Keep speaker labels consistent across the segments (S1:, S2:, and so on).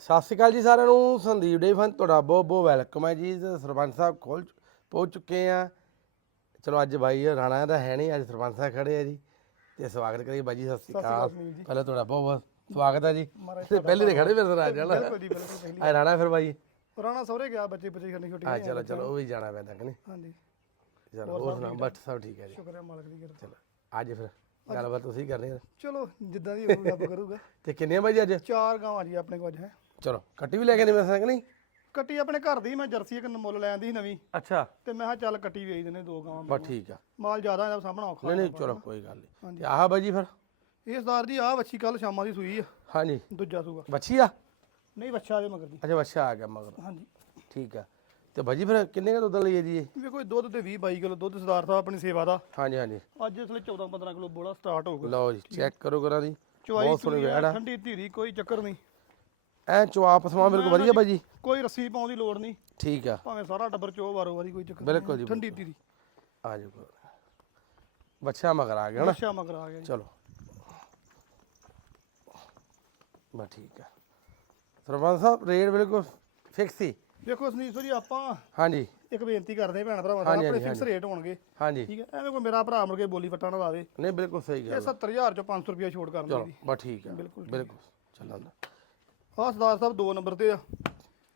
S1: ਸਤਿ ਸ਼੍ਰੀ ਅਕਾਲ ਜੀ ਸਾਰਿਆਂ ਨੂੰ ਸੰਦੀਪ ਡੇ ਫਨ ਤੁਹਾਡਾ ਬਹੁਤ ਬਹੁਤ ਵੈਲਕਮ ਹੈ ਜੀ ਸਰਪੰਚ ਸਾਹਿਬ ਖੋਲ ਪਹੁੰਚ ਚੁੱਕੇ ਆ ਚਲੋ ਅੱਜ ਬਾਈ ਰਾਣਾ ਦਾ ਹੈ ਨਹੀਂ ਅੱਜ ਸਰਪੰਚ ਸਾਹਿਬ ਖੜੇ ਆ ਜੀ ਤੇ ਸਵਾਗਤ ਕਰੀਏ ਬਾਈ ਜੀ ਸਤਿ ਸ਼੍ਰੀ ਅਕਾਲ ਪਹਿਲਾਂ ਤੁਹਾਡਾ ਬਹੁਤ ਬਹੁਤ ਸਵਾਗਤ ਹੈ ਜੀ। ਤੇ ਪਹਿਲੇ ਤੇ ਖੜੇ ਮੇਰੇ ਨਾਲ ਜਾਣਾ
S2: ਬਿਲਕੁਲ ਜੀ ਬਿਲਕੁਲ ਪਹਿਲੀ
S1: ਆ ਰਾਣਾ ਫਿਰ ਬਾਈ।
S2: ਪੁਰਾਣਾ ਸਹੁਰੇ ਗਿਆ ਬੱਚੇ ਬੱਚੇ ਕਰਨੀ ਛੁੱਟੀ
S1: ਆ ਚਲੋ ਚਲੋ ਉਹ ਵੀ ਜਾਣਾ ਪੈਂਦਾ ਕਿ ਨਹੀਂ?
S2: ਹਾਂਜੀ।
S1: ਚਲੋ ਹੋਰ ਸੁਣਾ ਬਟ ਸਭ ਠੀਕ ਹੈ ਜੀ।
S2: ਸ਼ੁਕਰ ਹੈ ਮਾਲਕ ਦੀ ਕਿਰਪਾ।
S1: ਚਲੋ ਅੱਜ ਫਿਰ ਗੱਲਬਾਤ ਤੁਸੀਂ ਕਰਨੀ ਹੈ।
S2: ਚਲੋ ਜਿੱਦਾਂ ਦੀ ਹੋਊ ਰੱਬ ਕਰੂਗਾ।
S1: ਤੇ ਕਿੰਨੇ ਬਾਈ ਅੱਜ?
S2: ਚਾਰ ਗਾਵਾਂ ਜੀ ਆਪਣੇ ਕੋਲ ਅੱਜ ਹੈ?
S1: ਚਲੋ ਕੱਟੀ ਵੀ ਲੈ ਕੇ ਨਹੀਂ ਮੈਂ ਕਿ ਨਹੀਂ?
S2: ਕੱਟੀ ਆਪਣੇ ਘਰ ਦੀ ਮੈਂ ਜਰਸੀ ਇੱਕ ਮੁੱਲ ਲੈਣ ਦੀ ਸੀ ਨਵੀਂ।
S1: ਅੱਛਾ।
S2: ਤੇ ਮੈਂ ਕਿਹਾ ਚੱਲ ਕੱਟੀ ਵੇਚ ਦਿੰਦੇ ਦੋ ਗਾਵਾਂ
S1: ਬਸ ਠੀਕ ਆ।
S2: ਮਾਲ ਜ਼ਿਆਦਾ ਇਹਦਾ ਸਾਹਮਣਾ ਔਖਾ
S1: ਨਹੀਂ ਨਹੀਂ ਚਲੋ ਕੋਈ ਗੱਲ ਨਹੀਂ। ਤੇ ਆਹ ਬਾਈ ਜੀ ਫਿਰ?
S2: ਇਹ ਸਰਦਾਰ ਜੀ ਆਹ ਵੱਛੀ ਕੱਲ ਸ਼ਾਮਾਂ ਦੀ ਸੂਈ ਆ।
S1: ਹਾਂਜੀ।
S2: ਦੂਜਾ ਸੂਆ।
S1: ਬੱਚੀ ਆ?
S2: ਨਹੀਂ ਵੱਛਾ ਦੇ ਮਗਰ ਦੀ।
S1: ਅੱਛਾ ਬੱਚਾ ਆ ਗਿਆ ਮਗਰ।
S2: ਹਾਂਜੀ।
S1: ਠੀਕ ਆ। ਤੇ ਬਾਜੀ ਫਿਰ ਕਿੰਨੇ ਦਾ ਦੁੱਧ ਲਈਏ ਜੀ ਇਹ?
S2: ਵੇਖੋ ਇਹ ਦੁੱਧ ਤੇ 20 22 ਕਿਲੋ ਦੁੱਧ ਸਰਦਾਰ ਸਾਹਿਬ ਆਪਣੀ ਸੇਵਾ ਦਾ।
S1: ਹਾਂਜੀ ਹਾਂਜੀ।
S2: ਅੱਜ ਇਸ ਲਈ 14 15 ਕਿਲੋ ਬੋਲਾ ਸਟਾਰਟ ਹੋਊਗਾ
S1: ਲਓ ਜੀ ਚੈੱਕ ਕਰੋ ਕਰਾਂ ਦੀ।
S2: ਚੁਆਈ
S1: ਬਹੁਤ ਸੋਹਣੀ
S2: ਚੁਈ ਆ,
S1: ਵੈੜ ਆ।
S2: ਠੰਡੀ ਧੀਰੀ ਕੋਈ ਚੱਕਰ ਨਹੀਂ।
S1: ਐ ਚਵਾਪ ਸਮਾਂ ਮੇਰੇ ਕੋਲ ਵਧੀਆ ਬਾਜੀ
S2: ਕੋਈ ਰੱਸੀ ਪਾਉਣ ਦੀ ਲੋੜ ਨਹੀਂ।
S1: ਠੀਕ ਆ।
S2: ਭਾਵੇਂ ਸਾਰਾ ਟੱਬਰ ਚੋ ਵਾਰੋ ਵਾਰੀ ਕੋਈ ਚੱਕਰ
S1: ਬਿਲਕੁਲ ਜੀ।
S2: ਠੰਡੀ ਧੀਰੀ।
S1: ਆ ਜਾਓ ਬੱਚਾ ਮਗਰ ਆ ਗਿਆ ਨਾ।
S2: ਅੱਛਾ ਮਗਰ ਆ ਗਿਆ ਜੀ।
S1: ਚਲੋ। ਬਸ ਠੀਕ ਆ। ਸਰਪੰਚ ਸਾਹਿਬ ਰੇਟ ਬਿਲਕੁਲ ਫਿਕਸ ਹੀ
S2: ਦੇਖੋ ਸੰਦੀਪ ਜੀ ਆਪਾਂ
S1: ਹਾਂਜੀ।
S2: ਇੱਕ ਬੇਨਤੀ ਕਰਦੇ ਹਾਂ ਭੈਣ ਭਰਾਵਾਂ ਦਾ ਆਪਣੇ ਫਿਕਸ ਰੇਟ ਹੋਣਗੇ।
S1: ਹਾਂਜੀ।
S2: ਠੀਕ ਹੈ ਐਵੇਂ ਕੋਈ ਮੇਰਾ ਭਰਾ ਕੇ ਬੋਲੀ ਫੱਟਾ ਨਾ ਲਾਵੇ
S1: ਨਹੀਂ ਬਿਲਕੁਲ ਸਹੀ
S2: ਇਹ
S1: ਗੱਲ
S2: 70000 ਚੋਂ 500 ਰੁਪਇਆ ਛੋੜ ਕਰਨ
S1: ਚਲੋ
S2: ਦੀ
S1: ਬਸ ਠੀਕ ਆ।
S2: ਬਿਲਕੁਲ।
S1: ਬਿਲਕੁਲ। ਚੱਲਾਂ। ਦਾ
S2: ਆਹ ਸਰਦਾਰ ਸਾਹਿਬ ਦੋ ਨੰਬਰ ਤੇ ਆ।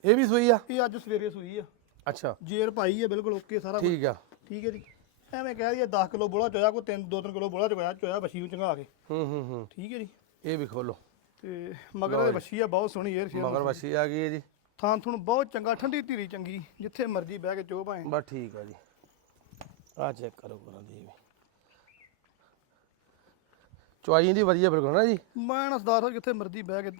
S1: ਇਹ ਵੀ ਸੂਈ ਆ?
S2: ਇਹ ਅੱਜ ਸਵੇਰੇ ਸੂਈ ਆ।
S1: ਅੱਛਾ।
S2: ਜੇਰ ਪਾਈ ਹੈ ਬਿਲਕੁਲ ਓਕੇ ਸਾਰਾ ਕੁਛ।
S1: ਠੀਕ ਆ।
S2: ਠੀਕ ਹੈ ਜੀ। ਐਵੇਂ ਕਹਿ ਦਈਏ 10 ਕਿਲੋ ਬੋਲਾ ਚੋਇਆ ਕੋਈ 3 2-3 ਕਿਲੋ ਬੋਲਾ ਚੋਇਆ ਚੋਇਆ ਬੱਛੀ ਨੂੰ ਚੰਗਾ ਕੇ।
S1: ਹੂੰ ਹੂੰ ਹੂੰ।
S2: ਠੀਕ ਹੈ ਜੀ।
S1: ਇਹ ਵੀ ਖੋਲੋ।
S2: ਤੇ ਮਗਰ ਦੇ ਬੱਛੀ ਆ ਬਹੁਤ ਸੋਹਣੀ ਏਰ ਸ਼ੇਰ
S1: ਮਗਰ ਵਸੀ ਆ ਗਈ ਹੈ ਜੀ।
S2: ਥਾਂ ਥੁਣ ਬਹੁਤ ਚੰਗਾ ਠੰਡੀ ਧੀਰੀ ਚੰਗੀ ਜਿੱਥੇ ਮਰਜ਼ੀ ਬਹਿ ਕੇ ਚੋ ਭਾਵੇਂ।
S1: ਬਸ ਠੀਕ ਆ ਜੀ। ਆ ਚੈੱਕ ਕਰੋ ਕਰਾਂ ਦੀ ਇਹ ਵੀ। ਚੁਆਈ ਦੀ ਵਧੀਆ ਬਿਲਕੁਲ ਨਾ ਜੀ।
S2: ਮੈਂ ਨਾ ਸਰਦਾਰ ਸਾਹਿਬ ਜਿੱਥੇ ਮਰਜ਼ੀ ਬਹਿ ਕੇ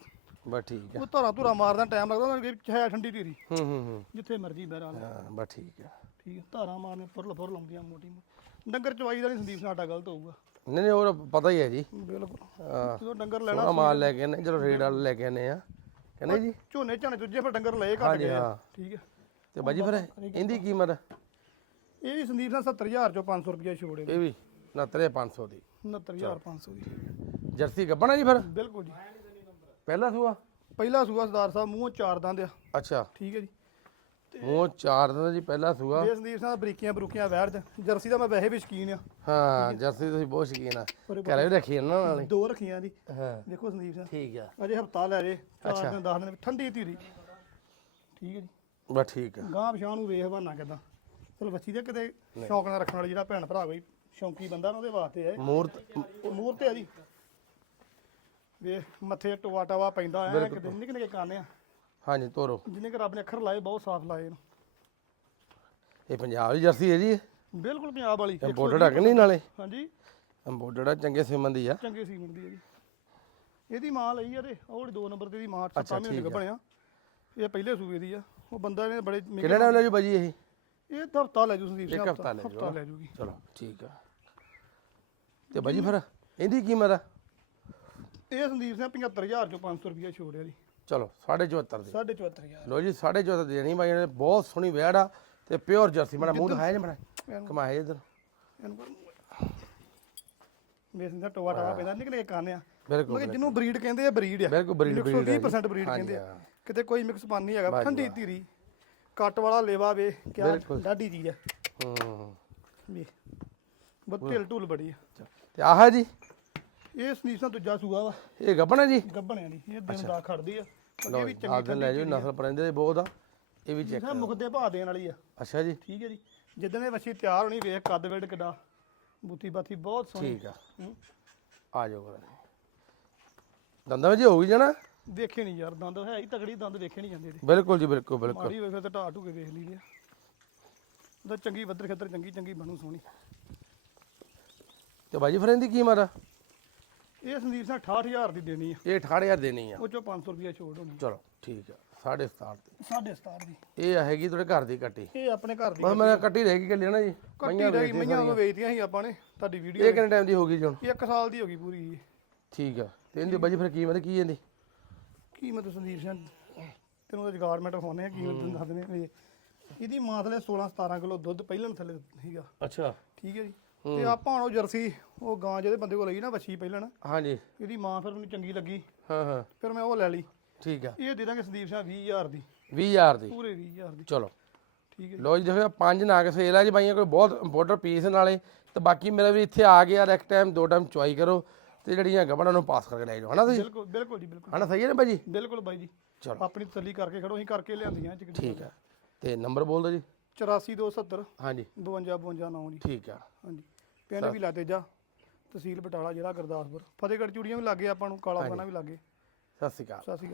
S1: ਬਸ ਠੀਕ ਆ।
S2: ਉਹ ਧਾਰਾ ਧੁਰਾ ਮਾਰਦਾ ਟਾਈਮ ਲੱਗਦਾ ਉਹਨਾਂ ਦੇ ਹੈ ਠੰਡੀ ਧੀਰੀ।
S1: ਹੂੰ ਹੂੰ ਹੂੰ।
S2: ਜਿੱਥੇ ਮਰਜ਼ੀ ਬਹਿ ਰਾ
S1: ਹਾਂ ਬਸ ਠੀਕ ਆ।
S2: ਠੀਕ ਹੈ ਧਾਰਾ ਮਾਰਨੇ ਫੁਰਲ ਫੁਰਲ ਆਉਂਦੀਆਂ ਮੋਟੀ ਮੋਟੀ। ਡੰਗਰ ਚਵਾਈ ਦਾ ਨਹੀਂ ਸੰਦੀਪ ਸਾਡਾ ਗਲਤ ਹੋਊਗਾ।
S1: ਨਹੀਂ ਨਹੀਂ ਉਹ ਪਤਾ ਹੀ ਹੈ ਜੀ।
S2: ਬਿਲਕੁਲ।
S1: ਹਾਂ।
S2: ਜਦੋਂ ਡੰਗਰ ਲੈਣਾ
S1: ਸੋਹਣਾ ਮਾਲ ਲੈ ਕੇ ਆਨੇ ਚਲੋ ਰੇਡ ਵਾਲਾ ਲੈ ਕੇ ਆਨੇ ਆ। ਕਹਿੰਦੇ ਜੀ?
S2: ਝੋਨੇ ਝਾਣੇ ਦੂਜੇ ਫਿਰ ਡੰਗਰ ਲਏ ਘੱਟ
S1: ਹਾਂਜੀ
S2: ਗਏ ਆ।
S1: ਹਾਂ।
S2: ਠੀਕ ਹੈ
S1: ਤੇ ਬਾਜੀ ਫਿਰ ਇਹਦੀ ਕੀਮਤ?
S2: ਇਹ ਵੀ ਸੰਦੀਪ ਸਾਹਿਬ 70000 ਚੋਂ 500 ਰੁਪਏ ਛੋੜੇ
S1: ਇਹ ਵੀ 69500 ਦੀ।
S2: 69500 ਦੀ।
S1: ਜਰਸੀ ਗੱਬਣਾ ਜੀ ਫਿਰ?
S2: ਬਿਲਕੁਲ ਜੀ।
S1: ਪਹਿਲਾ ਸੂਆ?
S2: ਪਹਿਲਾ ਸੂਆ ਸਰਦਾਰ ਸਾਹਿਬ ਮੂੰਹੋਂ ਚਾਰ ਦੰਦ ਆ।
S1: ਅੱਛਾ।
S2: ਠੀਕ ਹੈ ਜੀ।
S1: ਮੂੰਹ ਚਾਰ ਦਾ ਜੀ ਪਹਿਲਾ ਸੂਆ।
S2: ਇਹ ਸੰਦੀਪ ਸਾਹਿਬ ਬਰੀਕੀਆਂ ਬਰੂਕੀਆਂ ਵੈੜ ਚ। ਜਰਸੀ ਦਾ ਮੈਂ ਵੈਸੇ ਵੀ ਸ਼ਕੀਨ ਆ।
S1: ਹਾਂ ਜਰਸੀ ਤੁਸੀਂ ਬਹੁਤ ਸ਼ਕੀਨ ਆ। ਘਰੇ ਵੀ ਰੱਖੀ ਇਹਨਾਂ ਨਾਲ ਹੀ।
S2: ਦੋ ਰੱਖੀਆਂ ਦੀ
S1: ਹਾਂ।
S2: ਦੇਖੋ ਸੰਦੀਪ ਸਾਹਿਬ
S1: ਠੀਕ ਆ।
S2: ਅਜੇ ਹਫਤਾ ਲੈ ਜੇ। ਚਾਰ ਦਿਨ 10 ਦਿਨ ਠੰਡੀ ਧੀਰੀ। ਠੀਕ ਹੈ ਜੀ।
S1: ਬਸ ਠੀਕ ਆ।
S2: ਗਾਂ ਪਛਾਣ ਨੂੰ ਵੇਖ ਬਹਾਨਾ ਕਿਦਾਂ। ਚਲ ਬੱਚੀ ਦੇ ਕਿਤੇ ਸ਼ੌਕ ਨਾਲ ਰੱਖਣ ਵਾਲੀ ਜਿਹੜਾ ਭੈਣ ਭਰਾ ਕੋਈ ਸ਼ੌਂਕੀ ਬੰਦਾ ਨਾ ਉਹਦੇ ਵਾਸਤੇ ਹੈ।
S1: ਮੂਰਤ
S2: ਉਹ ਮੂਰ ਤੇ ਆ ਜੀ। ਵੇ ਮੱਥੇ ਟਵਾ ਟਵਾ ਪੈਂਦਾ ਐ ਕਿਤੇ ਨਿੱਕੇ ਨਿੱਕੇ ਕੰਨ ਆ।
S1: ਹਾਂਜੀ ਤੋਰੋ।
S2: ਜਿੰਨੇ ਕਿ ਰੱਬ ਨੇ ਅੱਖਰ ਲਾਏ ਬਹੁਤ ਸਾਫ਼ ਲਾਏ
S1: ਇਹ ਪੰਜਾਬ ਦੀ ਜਰਸੀ ਹੈ ਜੀ
S2: ਬਿਲਕੁਲ ਪੰਜਾਬ ਵਾਲੀ।
S1: ਇੰਪੋਰਟਡ ਹੈ ਨਹੀਂ ਨਾਲੇ?
S2: ਹਾਂਜੀ।
S1: ਇੰਪੋਰਟਡ ਆ ਚੰਗੇ ਸਿਮਨ ਦੀ ਆ।
S2: ਚੰਗੇ ਸੀਮੈਂਟ ਦੀ ਹੈ ਜੀ ਇਹਦੀ ਮਾਂ ਲਈ ਆ ਤੇ ਉਹ ਜਿਹੜੀ ਦੋ ਨੰਬਰ ਤੇ ਦੀ ਮਾਂ 7 ਮਹੀਨੇ ਦਾ ਬਣਿਆ। ਇਹ ਪਹਿਲੇ ਸੂਬੇ ਦੀ ਆ। ਉਹ ਬੰਦਾ ਨੇ ਬੜੇ ਮਹਿੰਗੇ-
S1: ਕਿੰਨੇ ਟਾਈਮ ਲੈ ਜੂ ਬਾਜੀ ਇਹ?
S2: ਇਹ ਤਾਂ ਹਫਤਾ ਲੈ ਜੂ ਸੰਦੀਪ ਸਿੰਘ
S1: ਇੱਕ ਹਫ਼ਤਾ। ਲੈ
S2: ਹਫਤਾ ਲੈ ਜੂਗੀ।
S1: ਚਲੋ ਠੀਕ ਆ। ਤੇ ਬਾਜੀ ਫਿਰ ਇਹਦੀ ਕੀਮਤ ਆ?
S2: ਇਹ ਸੰਦੀਪ ਸਿੰਘ 75000 ਚੋਂ 500 ਰੁਪਏ ਛੋੜਿਆ ਜੀ।
S1: ਚਲੋ 74 ਦੀ।
S2: 74500
S1: ਲੋ ਜੀ 74 ਦੀ ਦੇਣੀ ਬਾਈ ਨੇ ਬਹੁਤ ਸੋਹਣੀ ਵੈੜ ਆ ਤੇ ਪਿਓਰ ਜਰਸੀ ਮੇਰਾ ਮੂੰਹ ਦਿਖਾਇਆ ਨਹੀਂ ਇਧਰ।
S2: ਮੇਰੇ ਸਿੰਦਾ ਟੋਆ ਟਾਵਾ ਪੈਂਦਾ ਨਿਕਲੇ ਨਿੱਕੇ ਕੰਨ ਆ।
S1: ਬਿਲਕੁਲ
S2: ਮਗਰ ਜਿਹਨੂੰ ਬਰੀਡ ਕਹਿੰਦੇ ਆ ਬਰੀਡ ਆ।
S1: ਬਿਲਕੁਲ ਬਰੀਡ ਬਰੀਡ
S2: 120% ਬਰੀਡ ਕਹਿੰਦੇ ਆ। ਕਿਤੇ ਕੋਈ ਮਿਕਸ ਪਾਣ ਨਹੀਂ ਹੈਗਾ ਠੰਡੀ ਧੀਰੀ ਕੱਟ ਵਾਲਾ ਲੇਵਾ ਵੇ ਕਿਆ ਡਾਢੀ ਚੀਜ਼ ਆ।
S1: ਹੂੰ।
S2: ਵੇ ਬਹੁਤ ਢਿਲ ਢੁਲ ਬੜੀ ਆ।
S1: ਤੇ ਆਹ ਜੀ।
S2: ਇਹ ਸੰਦੀਪ ਸਿੰਘ ਦੂਜਾ ਸੂਆ ਵਾ।
S1: ਇਹ ਗੱਬਣਾ ਜੀ?
S2: ਗੱਬਣਿਆਂ ਦੀ। ਇਹ ਦਿਨ ਦਾ ਖੜਦੀ ਆ।
S1: ਲੋ
S2: ਅੱਗੇ ਵੀ
S1: ਆ ਦਿਨ ਲੈ ਜਾਓ ਨਸਲ ਪਰਿੰਦੇ ਦੇ ਬਹੁਤ ਆ। ਇਹ ਵੀ ਚੈੱਕ
S2: ਚੰਗੀ ਮੁਖਦੇ ਭਾ ਦੇਣ ਵਾਲੀ ਆ।
S1: ਅੱਛਾ ਜੀ।
S2: ਠੀਕ ਹੈ ਜੀ। ਜਿੱਦਣ ਇਹ ਵੱਛੀ ਤਿਆਰ ਹੋਣੀ ਵੇਖ ਕੱਦ ਵੇੜ ਕਿੱਡਾ। ਬੂਤੀ ਬਾਤੀ ਬਹੁਤ ਸੋਹਣੀ।
S1: ਠੀਕ ਆ।
S2: ਹੂੰ।
S1: ਆ ਜਾਓ ਕਰਾਂ ਦੰਦਾਂ ਵਿੱਚ ਹੋਊਗੀ ਜਣਾ?
S2: ਵੇਖੇ ਨਹੀਂ ਯਾਰ ਦੰਦ ਹੈ ਹੀ ਤਗੜੀ ਦੰਦ ਵੇਖੇ ਨਹੀਂ ਜਾਂਦੇ ਇਹਦੇ।
S1: ਬਿਲਕੁਲ ਜੀ ਬਿਲਕੁਲ ਬਿਲਕੁਲ।
S2: ਮਾੜੀ ਹੋਵੇ ਫਿਰ ਤਾਂ ਢਾਹ ਢੂ ਕੇ ਵੇਖ ਲਈਦੇ ਆ। ਉਹਦਾ ਚੰਗੀ ਵੱਦਰ ਖੱਦਰ ਚੰਗੀ ਚੰਗੀ ਬਣੂ ਸੋਹਣੀ।
S1: ਤੇ ਬਾਜੀ ਫਿਰ ਇਹਦੀ ਕੀਮਤ ਆ?
S2: ਇਹ ਸੰਦੀਪ ਸਿੰਘ 68000 ਦੀ ਦੇਣੀ ਆ।
S1: ਇਹ 68000 ਦੇਣੀ ਆ।
S2: ਉਹ ਚੋਂ 500 ਰੁਪਏ ਛੋੜ ਹੋਣੀ
S1: ਚਲੋ ਠੀਕ ਆ। 7.5 ਦੀ।
S2: ਸਾਢੇ ਸਤਾਰ ਦੀ।
S1: ਇਹ ਹੈਗੀ ਤੁਹਾਡੇ ਘਰ ਦੀ ਕੱਟੀ।
S2: ਇਹ ਆਪਣੇ ਘਰ ਦੀ
S1: ਬਸ ਮੈਂ ਕੱਟੀ ਰਹਿ ਗਈ ਕੱਲੀ ਨਾ ਜੀ।
S2: ਕੱਟੀ ਰਹੀ ਮਈਆਂ ਨੂੰ ਵੇਚਦੀਆਂ ਸੀ ਆਪਾਂ ਨੇ ਤੁਹਾਡੀ ਵੀਡੀਓ
S1: ਇਹ ਕਿੰਨੇ ਟਾਈਮ ਦੀ ਹੋ ਗਈ ਜੀ ਹੁਣ?
S2: ਇੱਕ ਸਾਲ ਦੀ ਹੋ ਗਈ ਪੂਰੀ।
S1: ਠੀਕ ਆ। ਤੇ ਇਹਦੀ ਬਾਜੀ ਫਿਰ ਕੀਮਤ ਕੀ ਇਹਦੀ?
S2: ਕੀਮਤ ਸੰਦੀਪ ਸਿੰਘ ਤੈਨੂੰ ਤਾਂ ਜਗਾਰਮੈਂਟ ਹੋਣੇ ਆ ਕੀਮਤ ਤੈਨੂੰ ਦੱਸ ਦਿੰਦੇ ਇਹਦੀ ਮਾਂ ਥਲੇ 16 17 ਕਿਲੋ ਦੁੱਧ ਪਹਿਲਾਂ ਥੱਲੇ ਸੀਗਾ।
S1: ਅੱਛਾ।
S2: ਠੀਕ ਹੈ ਜੀ। ਤੇ ਆਪਾਂ ਹੁਣ ਉਹ ਜਰਸੀ ਉਹ ਗਾਂ ਜਿਹਦੇ ਬੰਦੇ ਕੋਲ ਲਈ ਨਾ ਵੱਛੀ ਪਹਿਲਾਂ
S1: ਹਾਂਜੀ।
S2: ਇਹਦੀ ਮਾਂ ਫਿਰ ਮੈਨੂੰ ਚੰਗੀ ਲੱਗੀ।
S1: ਹਾਂ ਹਾਂ।
S2: ਫਿਰ ਮੈਂ ਉਹ ਲੈ ਲਈ।
S1: ਠੀਕ ਆ।
S2: ਇਹ ਦੇ ਦਾਂਗੇ ਸੰਦੀਪ ਸਿੰਘ 20000 ਦੀ।
S1: 20000 ਦੀ।
S2: ਪੂਰੇ 20000 ਦੀ।
S1: ਚਲੋ।
S2: ਠੀਕ ਹੈ।
S1: ਲੋ ਜੀ ਦੇਖੋ ਪੰਜ ਨਾਗ ਸੇਲ ਆ ਜੀ ਬਾਈਆਂ ਕੋਈ ਬਹੁਤ ਇੰਪੋਰਟੈਂਟ ਪੀਸ ਨਾਲੇ ਤੇ ਬਾਕੀ ਮੇਰਾ ਵੀ ਇੱਥੇ ਆ ਗਿਆ ਇੱਕ ਟਾਈਮ ਦੋ ਟਾਈਮ ਚੁਆਈ ਕਰੋ। ਤੇ ਜਿਹੜੀਆਂ ਗੱਬੜਾਂ ਨੂੰ ਪਾਸ ਕਰਕੇ ਲੈ ਜਾਓ ਹਨਾ ਤੁਸੀਂ?
S2: ਬਿਲਕੁਲ ਬਿਲਕੁਲ ਜੀ ਬਿਲਕੁਲ।
S1: ਹਨਾ ਸਹੀ ਹੈ ਨਾ ਭਾਜੀ?
S2: ਬਿਲਕੁਲ ਬਾਈ ਜੀ।
S1: ਚਲੋ।
S2: ਆਪਣੀ ਤਸੱਲੀ ਕਰਕੇ ਖੜੋ ਅਸੀਂ ਕਰਕੇ ਲਿਆਂਦੀਆਂ
S1: ਠੀਕ ਆ। ਤੇ ਨੰਬਰ ਬੋਲ ਦਿਓ ਜੀ।
S2: 84270
S1: ਹਾਂਜੀ।
S2: 5259 ਜੀ।
S1: ਠੀਕ ਆ।
S2: ਹਾਂਜੀ। ਪਿੰਡ ਵੀ ਲਾਤੇਜਾ ਤਹਿਸੀਲ ਬਟਾਲਾ ਜ਼ਿਲ੍ਹਾ ਗੁਰਦਾਸਪੁਰ। ਫਤਿਹਗੜ੍ਹ ਚੂੜੀਆਂ ਵੀ ਲੱਗੇ ਆਪਾਂ ਨੂੰ ਕਾਲਾ ਖਾਨਾ ਵੀ ਲੱਗੇ।
S1: ਸਤਿ ਸ਼੍ਰੀ ਅਕਾਲ।
S2: ਸਤਿ ਸ਼੍ਰੀ ਅਕਾਲ।